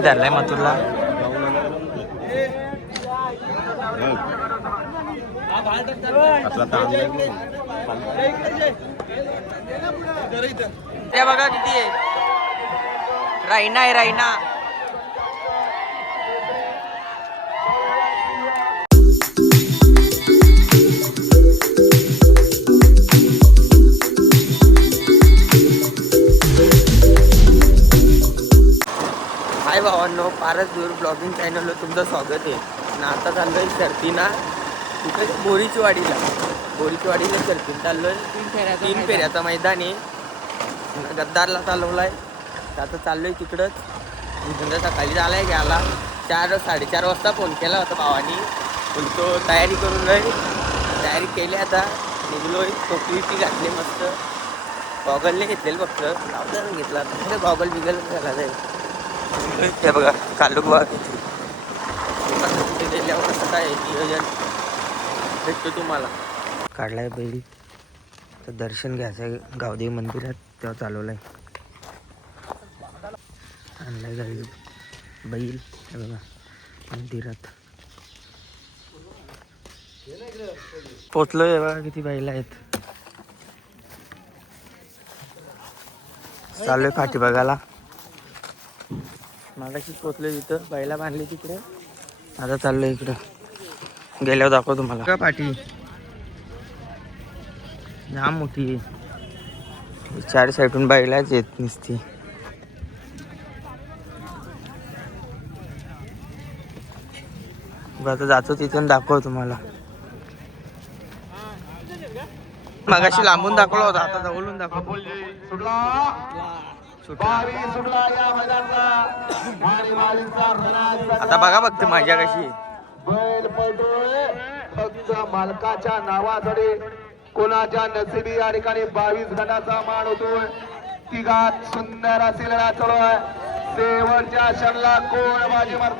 धरलाय मथुरला. ते बघा किती आहे. रायना आहे रायना. हाय भावांनो, पारस दूर ब्लॉगिंग चॅनलवर तुमचं स्वागत आहे. आणि आता चाललोय शर्तीना तिकडे बोरीची वाडीला शर्तीन चाललोय. तीन फेऱ्याचा मैदान आहे. गद्दारला चालवलाय. आता चाललोय तिकडंच. समजा सकाळी झालाय घ्यायला 4-4:30 वाजता फोन केला होता भावानी. बोलतो तयारी करून राहील. तयारी केली. आता निघलोय. टोपी घातली मस्त. गॉगल नाही घेतलेलं फक्त लावून घेतला. फक्त गॉगल बिगल घाला जाईल. हे बघा कालूक बघा किती. तिथे गेल्यावर कसं काय नियोजन भेटतो तुम्हाला. काढलाय बैल. तर दर्शन घ्यायचं गावदेवी मंदिरात तेव्हा चालवलाय. आणलाय गाडी बैल. हे बघा मंदिरात पोचलोय. बघा किती बैल आहेत. चाललोय फाटी बघायला. मागाशीच पोचलोय तिथं. बैला बांधली तिकडे. आता चाललोय इकडं. गेल्यावर दाखव तुम्हाला. का पाठी जाम मोठी. 4 साईडून बैलाच येत नसती. आता जातो तिथून दाखव तुम्हाला. मागाशी लांबून दाखवला होता. आता जवळून दाखव. आता बघा बघते माझ्या कशी बैल पळतोय फक्त मालकाच्या नावासाठी. कोणाच्या नसिबी या ठिकाणी 22 गटाचा मान होतोय. तिघात सुंदर असे लढा चालू आहे. शेवटच्या क्षणाला कोण बाजी मार.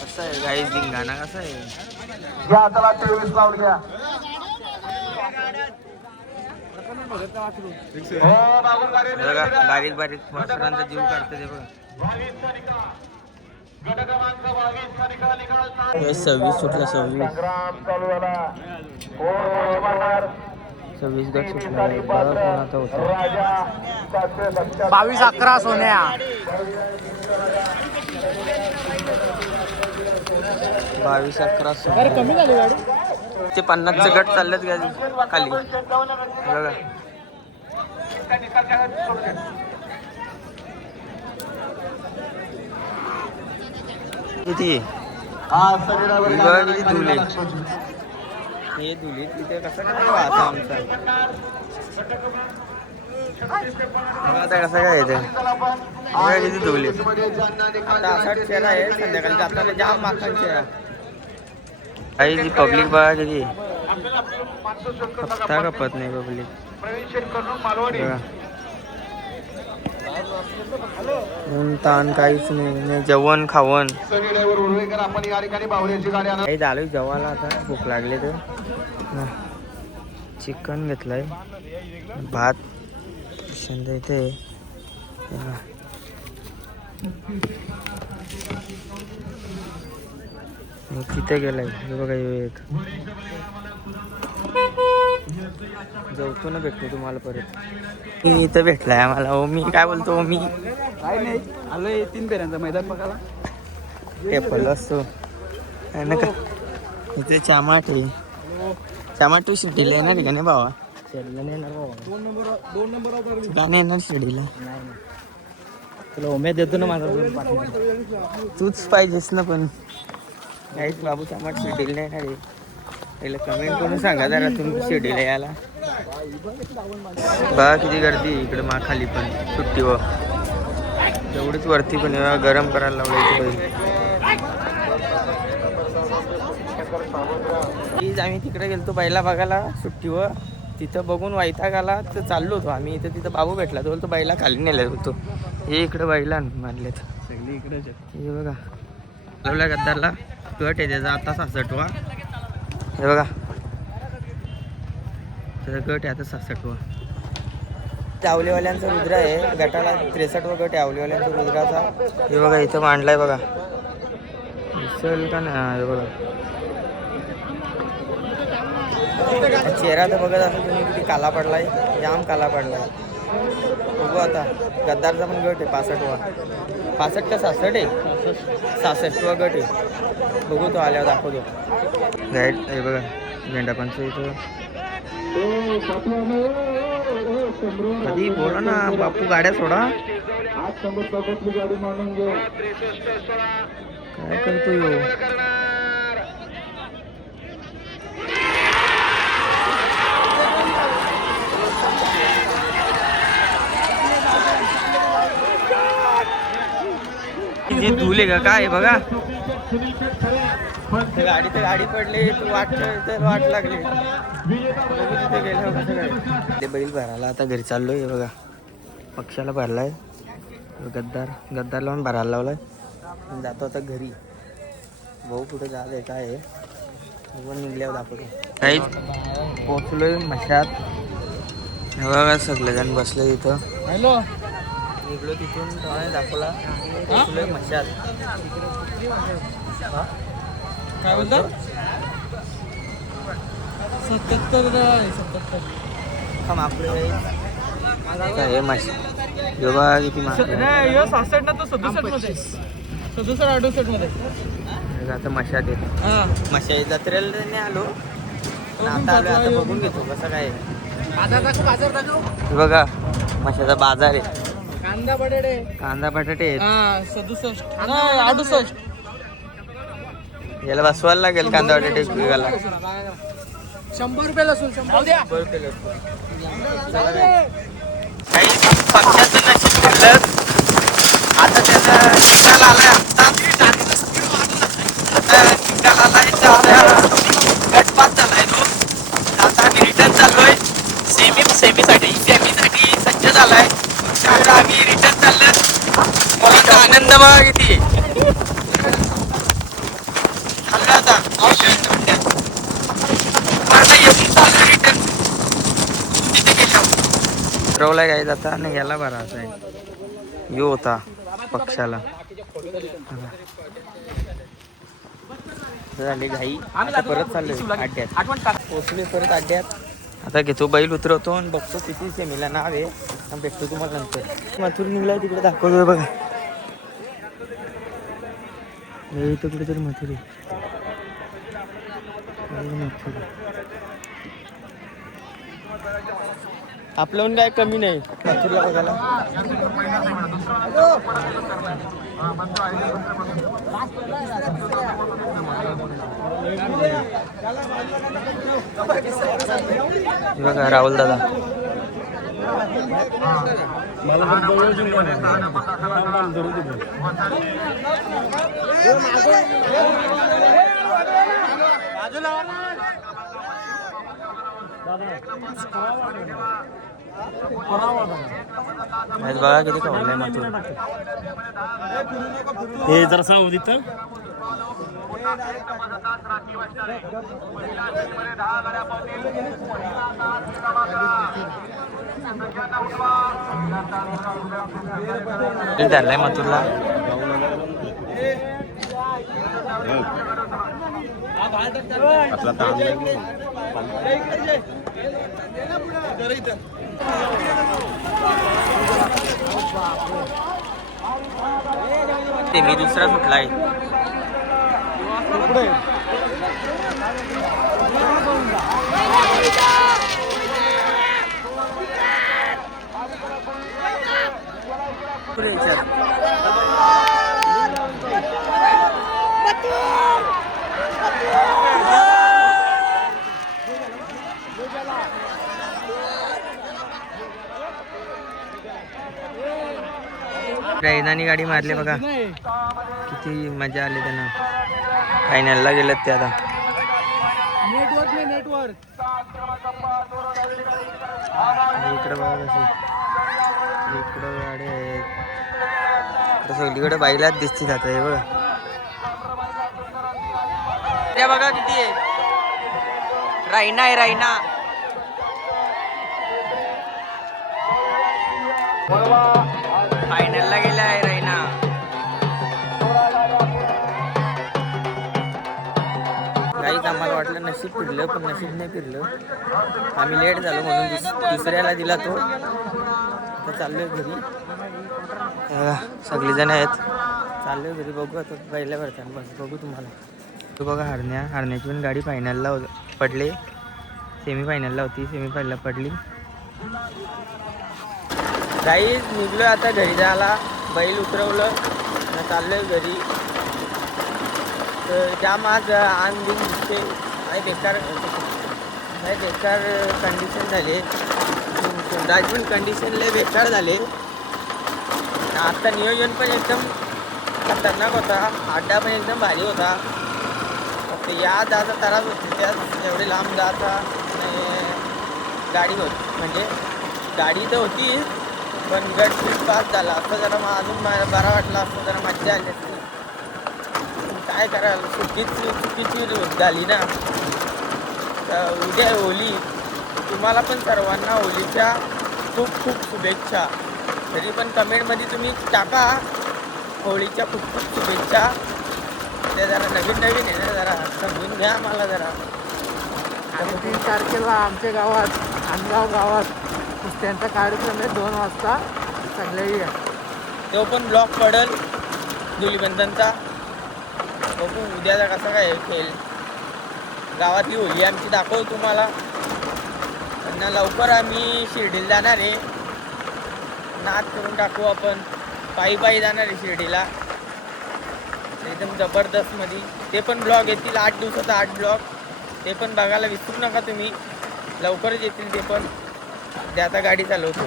कसं आहे गाईस धिंगाणा कसा आहे. घ्या चला 23 लावून घ्या. बारीक बारीक वासरांचा जीव काढते ते बघा. 26 सुटला. 26 गट सुटला. आता होता 22-11 सोन्या. 22-11 कमी झाली गाडी. ते 50चं गट चाललेत गाडी खाली बघा. किती किती धुले. हे धुली तिथे कसं काय आता आमचा. आता कसं काय येते. किती धुले. आता असा चेहरा आहे. संध्याकाळी जाताना जाम मागचा चेहरा. काही जी पब्लिक बघा किती. हप्ता कपत नाही पब्लिक बघा. ऊन ताण काहीच नाही. जेवण खावण काही झालं जेवायला. आता भूक लागली तर चिकन घेतलंय. भात संध्या इथे तिथे गेलाय. बघा एक जेवतो ना. भेटतो तुम्हाला परत. इथं भेटलाय आम्हाला. मी काय बोलतो. मी काय नाही आलोय 3 फेऱ्यांचा मैदान बघायला. टेपल असतो नका. इथे चामाट आहे. चामाट शिर्डीला येणार का नाही भावा. शेडला नाही येणार भावा. 2 नंबर का नाही येणार शिर्डीला. तुला उमेद देतो ना माझा. तूच पाहिजेस ना. पण काहीच बाबू चामाट शिर्डीला नाही येणार आहे. पहिलं कमेंट करून सांगा जरा तुम्ही शिर्डीला यायला. बघा किती गर्दी इकडे. मा खाली पण सुट्टीवर तेवढीच वरती पण गरम करायला लावलं. आम्ही तिकडे गेलतो बैला बघायला सुट्टीवर. तिथं बघून वैताग आला तर चाललो होतो आम्ही. इथं तिथं बाबू भेटला. तो बैला खाली नेला होतो. हे इकडे बैला मानलेत सगळी इकडेच. हे बघा लावल्या गद्दारला गट आहे त्याचा आता 66वा. हे बघा त्याचा गट आहे आता 66वा. आवलेवाल्यांचा रुद्र आहे, गटाला 63वा गट आहे आवलेवाल्यांचा रुद्राचा. हे बघा इथं मांडलाय बघा, दिसेल का नाही? हे बघा चेहरा तर बघत असं तुम्ही किती काला पडलाय, जाम काला पडलाय. बघू आता गद्दारचा पण गट आहे 65वा. 65 का 66 आहे? 66वा गट आहे. बघू तो आल्यावर दाखवतो. गाईड हे बघा झेंडापंच इथं. कधी बोला ना बापू, गाड्या सोडा. काय करतो यो? जे धुले का काय बघा, गाडी तर गाडी पडली, तू वाट लागली. तिथे गेलं कसं काय ते बैल भरायला आता घरी चाललोय. हे बघा पक्षाला भरलाय, गद्दारला पण भरायला लावलाय. जातो आता घरी. भाऊ कुठे जात आहे काय आहे निघल्यावर दाखवतो. काही पोचलोय मशात. हे बघा सगळेजण बसले इथं. हॅलो, निघलो तिथून दाखवला. पोचलोय मशात. काय बोलतो? 77 हम आपले काय मश योगा किती नाही, 67 ना, तो 67 मध्ये 67 68 मध्ये. आता मशात येतो. हा, मशा जत्रेला नाही आलो, आता आलो. आता बघून घेतो कसं काय. हे बघा मशाचा बाजार आहे. कांदा बटाटे आहेत. 67 नाही 68. याला बसवायला लागेल कांदा बटाटे विकायला. 100 रुपये लसूण. 100 द्या. काही पक्षाचं नशीब फिरलं. आता त्याचा निकाल आलाय. निकाल आलाय, गटपात झालाय तो. आता आम्ही रिटर्न चाललोय सेमीसाठी सज्ज झालाय. त्यामुळे आम्ही रिटर्न चाललो. मुलांचा आनंद बघा किती चाललो आता. ठरवलाय काय जाता आणि याला भरायचा आहे. यो होता पक्षाला. झाली घाई, आता परत चाललोय अड्ड्यात. पोचले परत अड्ड्यात. आता घेतो बैल उतरवतो आणि बघतो किती सेमीला नाव आहे आणि भेटतो तुम्हाला नंतर. मथुर निघलाय तिकडे दाखवतोय बघा. इथं कुठेतरी मथुर आहे. आपल्याहून काय कमी नाही मथुरला बघायला. बघा राहुल दादा. बघा किती खवलंय मथुर. हे जरा सांगू तिथं. धरलाय मथुरला. ते मी दुसरा सुटलाय. रैनानी गाडी मारली बघा, किती मजा आली त्यांना. फायनलला गेलेत ते आता. नेटवर्क इकडे बघा कशी, इकडं गाडी आहेत. सगळीकडे बाईलाच दिसते जात आहे बघा. त्या बघा किती आहे. रायना आहे रायना. वळवा फायनलला गेला आहे रायना. काहीच आम्हाला वाटलं नशीब फिरलं, पण नशीब नाही फिरलं. आम्ही लेट झालो म्हणून दुसऱ्याला दिला तो. आता चाललोय घरी. सगळेजण आहेत, चाललोय घरी. बघू आता पहिल्या भरताना बस बघू तुम्हाला. तो बघा हरण्याची पण गाडी फायनलला पडली. सेमीफायनलला होती, सेमीफायनलला पडली. काहीच निघलो आता घरी जायला. बैल उतरवलं, चाललोय घरी. तर जाम आज बिन दिसते. बेकार कंडिशन झाले. सोंडाची पण कंडिशन लय बेकार झाले. आता नियोजन पण एकदम खतरनाक होता. अड्डा पण एकदम भारी होता. फक्त या जायचा त्रास होते. त्यात एवढे लांब जायचा गाडी होती. म्हणजे गाडी तर होती, पण गट ट्रिप पास झाला असता जरा अजून बरा वाटला असता, जरा मज्जा आली असती. काय करायला, चुकीची झाली ना. तर उद्या होली. तुम्हाला पण सर्वांना होलीच्या खूप खूप शुभेच्छा. तरी पण कमेंटमध्ये तुम्ही टाका होळीच्या खूप खूप शुभेच्छा. ते जरा नवीन आहे ना, जरा समजून घ्या मला जरा. 3 तारखेला आमच्या गावात आंधगाव गावात कुस्त्यांचा कार्यक्रम आहे 2 वाजता. सगळे या. तो पण ब्लॉग पडेल धुलीबंधनचा. बघू उद्याचा कसा काय खेळ. गावातली होली आमची दाखवू तुम्हाला. त्यांना लवकर आम्ही शिर्डीला जाणार आहे. नाच करून टाकू आपण. पायी जाणार आहे शिर्डीला, एकदम जबरदस्त मध्ये. ते पण ब्लॉग येतील 8 दिवसाचा 8 ब्लॉग. ते पण बघायला विसरू नका तुम्ही. लवकरच येतील ते पण. ते आता गाडी चालवतो.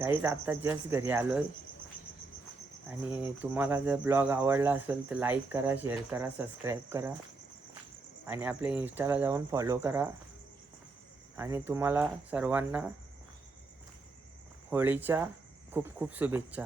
गाईज आत्ता जस्ट घरी आलो आहे. आणि तुम्हाला जर ब्लॉग आवडला असेल तर लाईक करा, शेअर करा, सबस्क्राईब करा. आणि आपल्या इंस्टाला जाऊन फॉलो करा. आणि तुम्हाला सर्वांना होळीच्या खूप खूप शुभेच्छा.